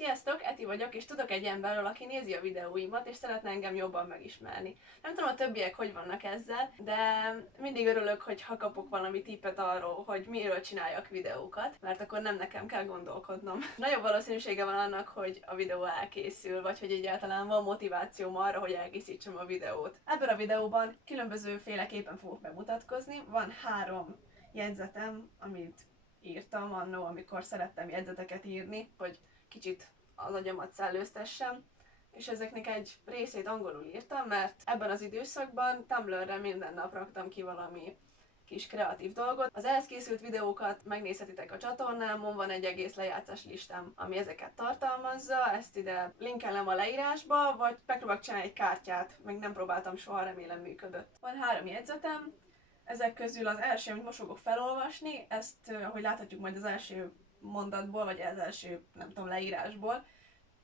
Sziasztok, Eti vagyok, és tudok egy emberről, aki nézi a videóimat, és szeretne engem jobban megismerni. Nem tudom, a többiek hogy vannak ezzel, de mindig örülök, hogy ha kapok valami tippet arról, hogy miről csináljak videókat, mert akkor nem nekem kell gondolkodnom. Nagyobb valószínűsége van annak, hogy a videó elkészül, vagy hogy egyáltalán van motivációm arra, hogy elkészítsem a videót. Ebben a videóban különböző féleképpen fogok bemutatkozni. Van 3 jegyzetem, amit írtam annó, amikor szerettem jegyzeteket írni, hogy kicsit az agyamat szellőztessem, és ezeknek egy részét angolul írtam, mert ebben az időszakban Tumblr-re minden nap raktam ki valami kis kreatív dolgot. Az ehhez készült videókat megnézhetitek a csatornámon, van egy egész lejátszás listám, ami ezeket tartalmazza, ezt ide linkelem a leírásba, vagy megpróbálok csinálni egy kártyát, meg nem próbáltam soha, remélem működött. Van 3 jegyzetem, ezek közül az első, amit most fogok felolvasni, ezt, ahogy láthatjuk majd az első mondatból, vagy az első, nem tudom, leírásból,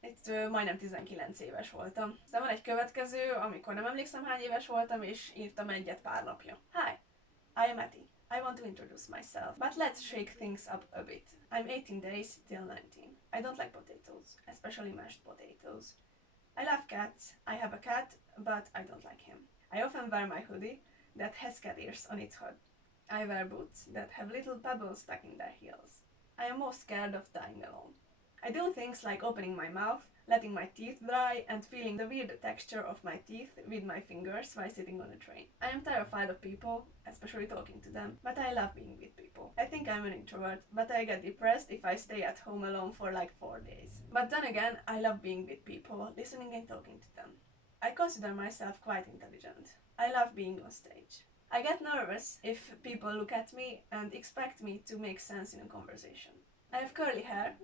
itt majdnem 19 éves voltam. Aztán van egy következő, amikor nem emlékszem hány éves voltam, és írtam egyet pár napja. Hi, I am Eti. I want to introduce myself, but let's shake things up a bit. I'm 18 days till 19. I don't like potatoes, especially mashed potatoes. I love cats. I have a cat, but I don't like him. I often wear my hoodie that has cat ears on its hood. I wear boots that have little pebbles stuck in their heels. I am most scared of dying alone. I do things like opening my mouth, letting my teeth dry, and feeling the weird texture of my teeth with my fingers while sitting on a train. I am terrified of people, especially talking to them, but I love being with people. I think I'm an introvert, but I get depressed if I stay at home alone for like 4 days. But then again, I love being with people, listening and talking to them. I consider myself quite intelligent. I love being on stage. I get nervous if people look at me and expect me to make sense in a conversation. I have curly hair.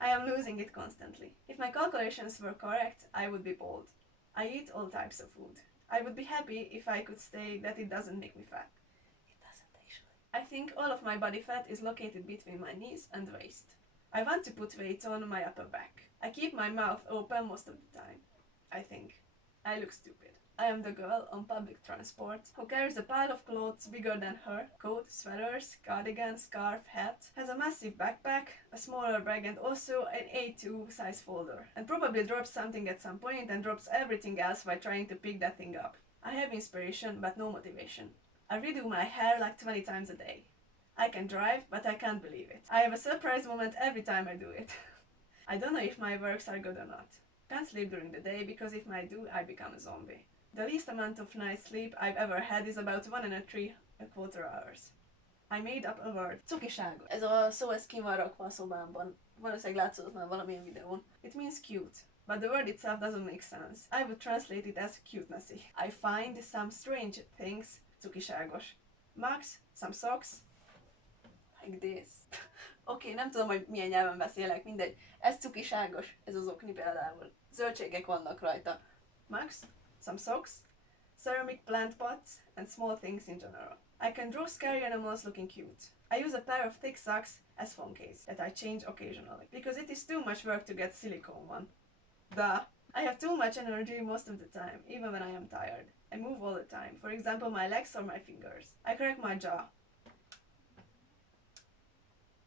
I am losing it constantly. If my calculations were correct, I would be bald. I eat all types of food. I would be happy if I could say that it doesn't make me fat. It doesn't actually. I think all of my body fat is located between my knees and waist. I want to put weight on my upper back. I keep my mouth open most of the time. I think. I look stupid. I am the girl on public transport who carries a pile of clothes bigger than her, coat, sweaters, cardigan, scarf, hat, has a massive backpack, a smaller bag and also an A2 size folder, and probably drops something at some point and drops everything else while trying to pick that thing up. I have inspiration but no motivation. I redo my hair like 20 times a day. I can drive, but I can't believe it. I have a surprise moment every time I do it. I don't know if my works are good or not. Can't sleep during the day because if I do, I become a zombie. The least amount of night sleep I've ever had is about 1 3/4 hours. I made up a word. Cukiság. Ez a szó, ez ki van rakva a szobámban. Valószínűleg látszott már valamilyen videón. It means cute, but the word itself doesn't make sense. I would translate it as cutenessy. I find some strange things. Cukiságos. Max, some socks. Like this. Oké, nem tudom, hogy milyen nyelven beszélek, mindegy. Ez cukiságos, ez az okni például. Zöldségek vannak rajta. Max, some socks, ceramic plant pots, and small things in general. I can draw scary animals looking cute. I use a pair of thick socks as phone case that I change occasionally, because it is too much work to get silicone one. Duh. I have too much energy most of the time, even when I am tired. I move all the time, for example my legs or my fingers. I crack my jaw.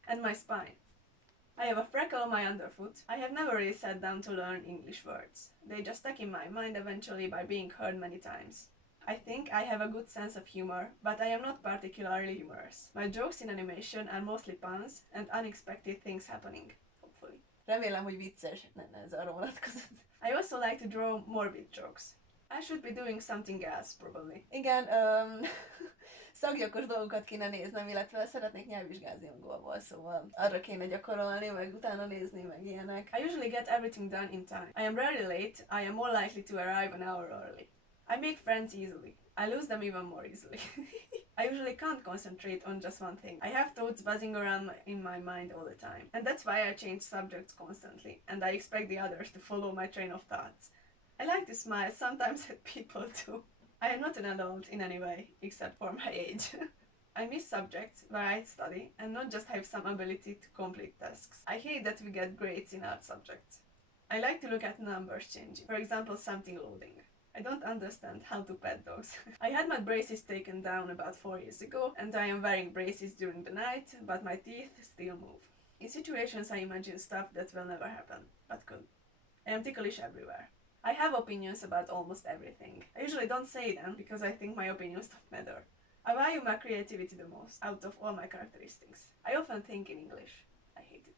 And my spine. I have a freckle on my underfoot. I have never really sat down to learn English words. They just stuck in my mind eventually by being heard many times. I think I have a good sense of humor, but I am not particularly humorous. My jokes in animation are mostly puns and unexpected things happening. Hopefully. Remélem, hogy vicces lenne ez arra vonatkozott. I also like to draw morbid jokes. I should be doing something else, probably. Igen, szakgyakos dolgokat kéne néznem, illetve szeretnék nyelvvizsgázni angolból, szóval arra kéne gyakorolni, meg utána nézni, meg ilyenek. I usually get everything done in time. I am rarely late, I am more likely to arrive an hour early. I make friends easily. I lose them even more easily. I usually can't concentrate on just one thing. I have thoughts buzzing around in my mind all the time. And that's why I change subjects constantly, and I expect the others to follow my train of thoughts. I like to smile sometimes at people too. I am not an adult in any way, except for my age. I miss subjects where I study and not just have some ability to complete tasks. I hate that we get grades in art subjects. I like to look at numbers changing, for example something loading. I don't understand how to pet dogs. I had my braces taken down about 4 years ago and I am wearing braces during the night, but my teeth still move. In situations I imagine stuff that will never happen, but could. I am ticklish everywhere. I have opinions about almost everything. I usually don't say them because I think my opinions don't matter. I value my creativity the most, out of all my characteristics. I often think in English. I hate it.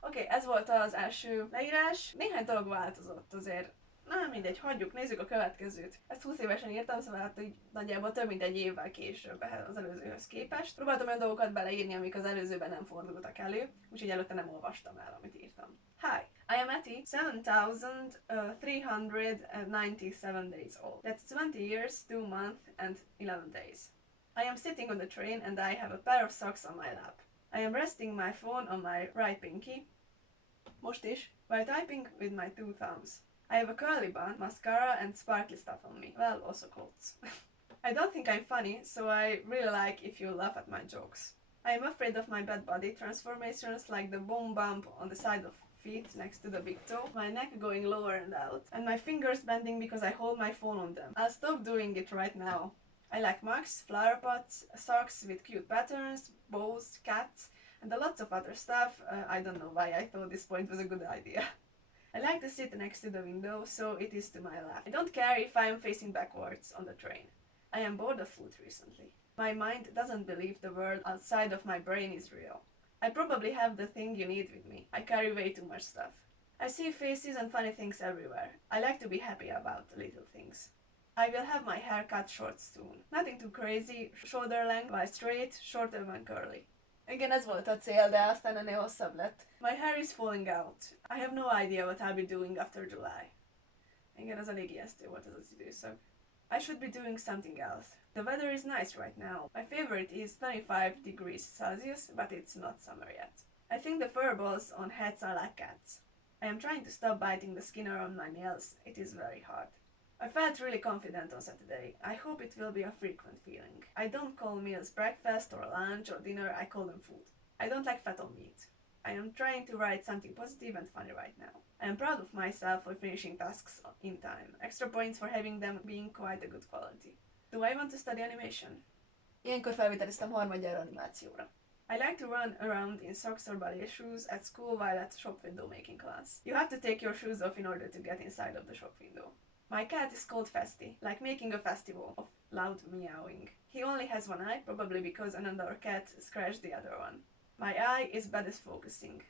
Oké, ez volt az első leírás. Néhány dolog változott azért. Na mindegy, hagyjuk, nézzük a következőt. Ezt 20 évesen írtam, szóval hát így nagyjából több mint egy évvel később az előzőhöz képest. Próbáltam olyan dolgokat beleírni, amik az előzőben nem fordultak elő, úgyhogy előtte nem olvastam el, amit írtam. Hi, I am Eti, 7,397 days old. That's 20 years, 2 months and 11 days. I am sitting on the train and I have a pair of socks on my lap. I am resting my phone on my right pinky, most is, while typing with my 2 thumbs. I have a curly bun, mascara and sparkly stuff on me. Well, also clothes. I don't think I'm funny, so I really like if you laugh at my jokes. I am afraid of my bad body transformations like the bone bump on the side of feet next to the big toe, my neck going lower and out, and my fingers bending because I hold my phone on them. I'll stop doing it right now. I like mugs, flower pots, socks with cute patterns, bows, cats, and lots of other stuff. I don't know why I thought this point was a good idea. I like to sit next to the window, so it is to my left. I don't care if I am facing backwards on the train. I am bored of food recently. My mind doesn't believe the world outside of my brain is real. I probably have the thing you need with me. I carry way too much stuff. I see faces and funny things everywhere. I like to be happy about the little things. I will have my hair cut short soon. Nothing too crazy, shoulder length, while straight, shorter than curly. Igen, ez volt a cél, de aztán ennél hosszabb lett. My hair is falling out. I have no idea what I'll be doing after July. Igen, ez elég ijesztő volt ez az időszak. I should be doing something else. The weather is nice right now. My favorite is 25 degrees Celsius, but it's not summer yet. I think the fur balls on hats are like cats. I am trying to stop biting the skin around my nails. It is very hard. I felt really confident on Saturday. I hope it will be a frequent feeling. I don't call meals breakfast or lunch or dinner, I call them food. I don't like fat on meat. I am trying to write something positive and funny right now. I am proud of myself for finishing tasks in time. Extra points for having them being quite a good quality. Do I want to study animation? Ilyenkor felvételiztem harmadjára animációra. I like to run around in socks or ballet shoes at school while at shop window making class. You have to take your shoes off in order to get inside of the shop window. My cat is called Festy, like making a festival of loud meowing. He only has one eye, probably because another cat scratched the other one. My eye is bad at focusing.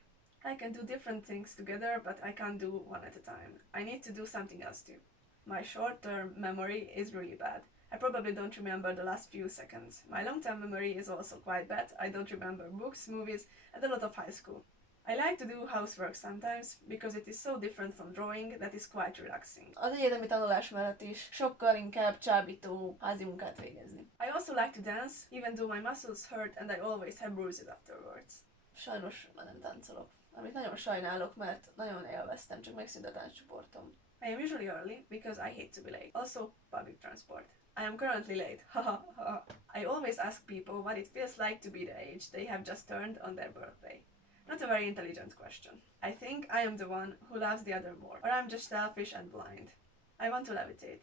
I can do different things together, but I can't do one at a time. I need to do something else too. My short-term memory is really bad. I probably don't remember the last few seconds. My long-term memory is also quite bad. I don't remember books, movies, and a lot of high school. I like to do housework sometimes, because it is so different from drawing that is quite relaxing. Az egyetemi tanulás mellett is sokkal inkább csábító házi munkát végezni. I also like to dance, even though my muscles hurt and I always have bruises afterwards. Sajnos már nem táncolok, amit nagyon sajnálok, mert nagyon élveztem, csak megszűnt a tánccsoportom. I am usually early, because I hate to be late. Also, public transport. I am currently late. Haha. I always ask people what it feels like to be the age they have just turned on their birthday. Not a very intelligent question. I think I am the one who loves the other more, or I'm just selfish and blind. I want to levitate.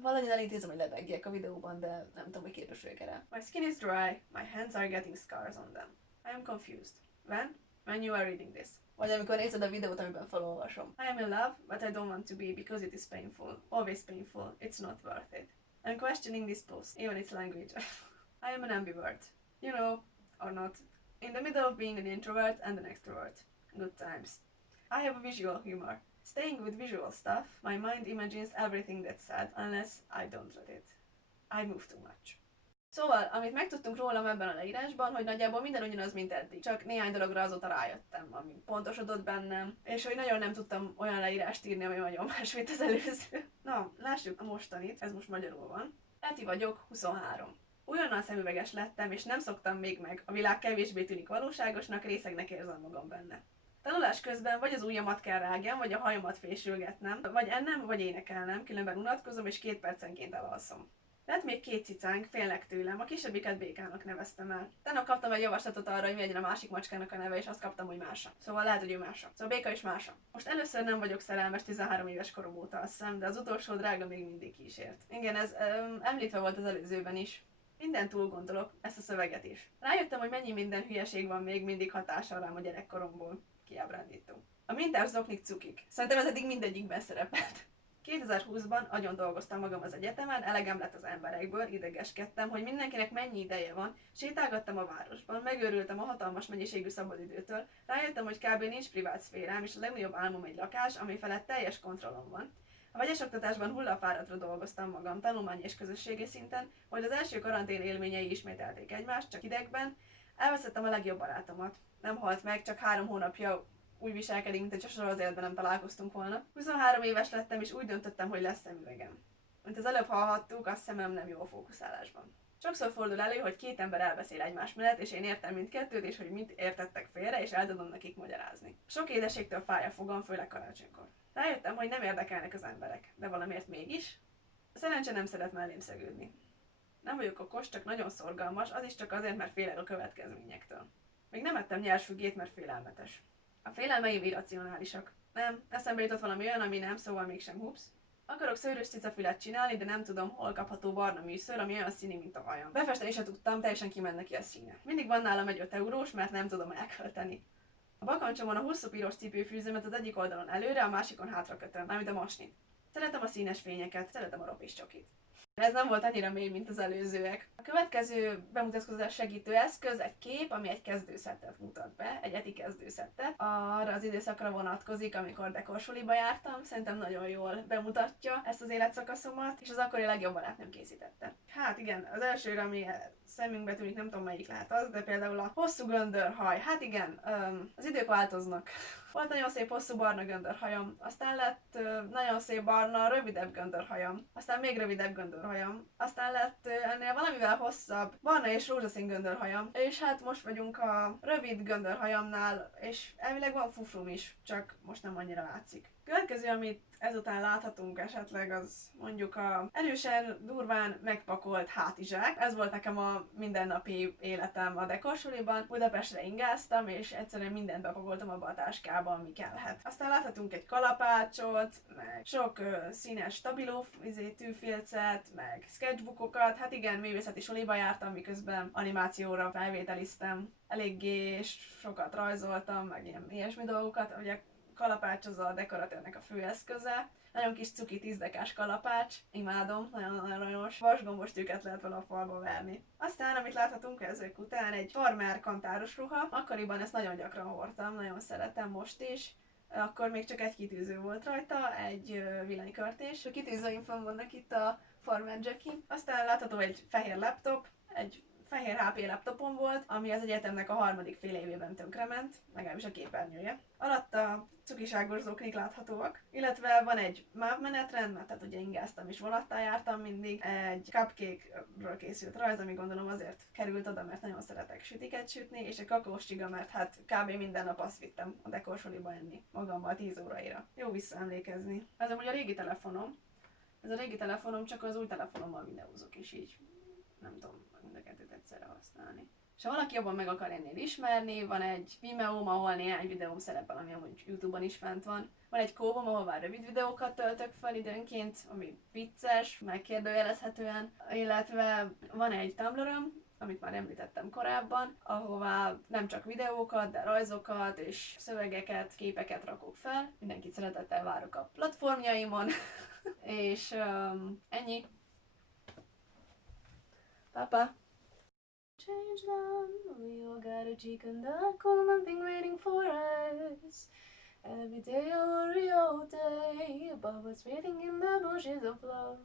Valamit elintézem, hogy lebegjek a videóban, de nem tudom, hogy képes vagyok erre. My skin is dry, my hands are getting scars on them. I am confused. When? When you are reading this. Vagy amikor nézed a videót, amiben felolvasom. I am in love, but I don't want to be because it is painful. Always painful. It's not worth it. I'm questioning this post, even its language. I am an ambivert. You know, or not. In the middle of being an introvert and an extrovert. Good times. I have a visual humor. Staying with visual stuff, my mind imagines everything that's sad, unless I don't let it. I move too much. Szóval, amit megtudtunk rólam ebben a leírásban, hogy nagyjából minden ugyanaz, mint eddig. Csak néhány dologra azóta rájöttem, ami pontosodott bennem, és hogy nagyon nem tudtam olyan leírást írni, ami nagyon más, mint az előző. Na, lássuk a mostanit, ez most magyarul van. Eti vagyok, 23. Újonnan szemüveges lettem, és nem szoktam még meg, a világ kevésbé tűnik valóságosnak, részegnek érzem magam benne. Tanulás közben vagy az ujjamat kell rágjam, vagy a hajamat fésülgetnem, vagy ennem, vagy énekelnem, különben unatkozom, és 2 percenként elalszom. Lett még 2 cicánk, félnek tőlem, a kisebbiket Békának neveztem el. Tegnap kaptam egy javaslatot arra, hogy mi legyen a másik macskának a neve, és azt kaptam, hogy Mása. Szóval lehet, hogy ő Mása. Szóval Béka is Mása. Most először nem vagyok szerelmes 13 éves korom óta, azt hiszem, de az utolsó drága még mindig kísért. Igen, ez említve volt az előzőben is. Minden túl gondolok, ezt a szöveget is. Rájöttem, hogy mennyi minden hülyeség van még mindig hatással rám a gyerekkoromból. Kiábrándító. A mintás zoknik cukik. Szerintem ez eddig mindegyikben szerepelt. 2020-ban agyon dolgoztam magam az egyetemen, elegem lett az emberekből, idegeskedtem, hogy mindenkinek mennyi ideje van, sétálgattam a városban, megőrültem a hatalmas mennyiségű szabadidőtől, rájöttem, hogy kb. Nincs privát szférám, és a legnagyobb álmom egy lakás, ami felett teljes kontrollom van. A vegyes oktatásban hullafáradtra dolgoztam magam, tanulmány és közösségi szinten, hogy az első karantén élményei ismételték egymást, csak idegben. Elveszettem a legjobb barátomat. Nem halt meg, csak 3 hónapja úgy viselkedik, mint hogy soha az életben nem találkoztunk volna. 23 éves lettem, és úgy döntöttem, hogy lesz szemüvegem. Mint az előbb hallhattuk, a szemem nem jó a fókuszálásban. Sokszor fordul elő, hogy 2 ember elbeszél egymás mellett, és én értem mindkettőt, és hogy mit értettek félre, és el tudom nekik magyarázni. Sok édességtől fáj a fogam, főleg karácsonykor. Rájöttem, hogy nem érdekelnek az emberek, de valamiért mégis. A szerencse nem szeret mellém szegődni. Nem vagyok okos, csak nagyon szorgalmas, az is csak azért, mert félek a következményektől. Még nem ettem nyersfügét, mert félelmetes. A félelmeim irracionálisak. Nem, eszembe jutott valami olyan, ami nem, szóval mégsem hups. Akarok szőrös cicafület csinálni, de nem tudom, hol kapható barna műször, ami olyan színű, mint a hajam. Befesteni se tudtam, teljesen kiment neki a színe. Mindig van nálam egy 5 eurós, mert nem tudom elkölteni. A bakancsomon a hosszú piros cipőfűzőmet az egyik oldalon előre, a másikon hátra kötöm, mármint a masnit. Szeretem a színes fényeket, szeretem a ropis csokit. Ez nem volt annyira mély, mint az előzőek. A következő bemutatkozás segítő eszköz egy kép, ami egy kezdőszettet mutat be, egy eti kezdőszettet. Arra az időszakra vonatkozik, amikor dekorsuliba jártam, szerintem nagyon jól bemutatja ezt az életszakaszomat, és az akkori legjobb barátnőm készítette. Hát igen, az elsőre, ami szemünkbe tűnik, nem tudom melyik lehet az, de például a hosszú göndörhaj. Hát igen, az idők változnak. Volt nagyon szép hosszú barna göndörhajam, aztán lett nagyon szép barna, rövidebb göndörhajam, aztán még rövidebb göndörhajam, aztán lett ennél valamivel hosszabb barna és rózsaszín göndörhajam, és hát most vagyunk a rövid göndörhajamnál, és elvileg van fufrum is, csak most nem annyira látszik. Következő, amit ezután láthatunk esetleg, az mondjuk a erősen, durván megpakolt hátizsák. Ez volt nekem a mindennapi életem a dekorsuliban. Budapestre ingáztam, és egyszerűen mindent bepakoltam abba a táskába, ami kellhet. Aztán láthatunk egy kalapácsot, meg sok színes stabiló tűfilcet, meg sketchbookokat. Hát igen, művészeti suliba jártam, miközben animációra felvételiztem. Eléggé sokat rajzoltam, meg ilyen ilyesmi dolgokat. Ugye kalapács az a dekoratőrnek a fő eszköze. Nagyon kis cuki 10 dekás kalapács, imádom, nagyon aranyos. Vasgombos tűket lehet vele a falba verni. Aztán, amit láthatunk ezek után, egy farmer kantáros ruha. Akkoriban ezt nagyon gyakran hordtam, nagyon szeretem most is. Akkor még csak egy kitűző volt rajta, egy villanykörtés. A kitűzőim vannak itt a farmer jacky. Aztán látható egy fehér laptop, egy fehér HP laptopom volt, ami az egyetemnek a 3. fél évében tönkrement, legalábbis a képernyője. Alatta cukiságos zoknik láthatóak, illetve van egy mávmenetrend, mert tehát ugye ingáztam és vonattal jártam mindig, egy cupcake-ről készült rajz, ami gondolom azért került oda, mert nagyon szeretek sütiket sütni, és a kakaós csiga, mert hát kb. Minden nap azt vittem a dekorsuliba enni magammal 10 óraira. Jó visszaemlékezni. Ez amúgy a régi telefonom. Ez a régi telefonom, csak az új telefonommal videózok, és így nem tudom mind a kettőt egyszerre használni. És ha valaki jobban meg akar ennél ismerni, van egy Vimeo-m, ahol néhány videóm szerepel, ami amúgy YouTube-on is fent van. Van egy Kóvom, ahol már rövid videókat töltök fel időnként, ami vicces, megkérdőjelezhetően. Illetve van egy Tumblr-öm, amit már említettem korábban, ahová nem csak videókat, de rajzokat és szövegeket, képeket rakok fel. Mindenkit szeretettel várok a platformjaimon. És ennyi. Papa. Change them, we all got a chicken duck, common thing waiting for us. Every day a worry all day about what's waiting in the bushes of love.